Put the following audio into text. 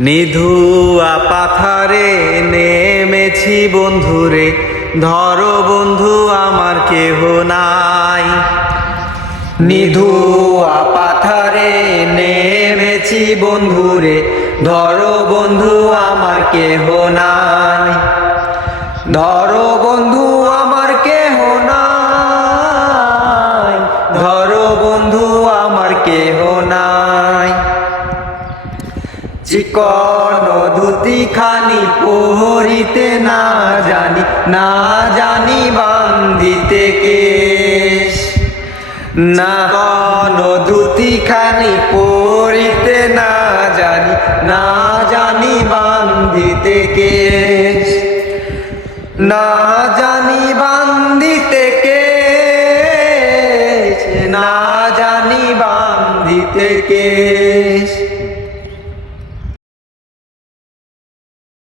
নিধুয়া পাথারে নেমেছি বন্ধুরে, ধরো বন্ধু আমার কেহ নাই। নিধুয়া পাথারে নেমেছি বন্ধুরে, ধরো বন্ধু আমার কেহ নাই। ধরো বন্ধু আমার কেহ নাই, ধরো বন্ধু আমার কেহ নাই। চিকন ধুতি খানি পরিতে না জানি, না জানি বান্ধিতে কেশ। না কোন ধুতি খানি পরিতে না জানি, না জানি বান্ধিতে কেশ। না জানি বান্ধিতে কেশ, না জানি বান্ধিতে কেশ।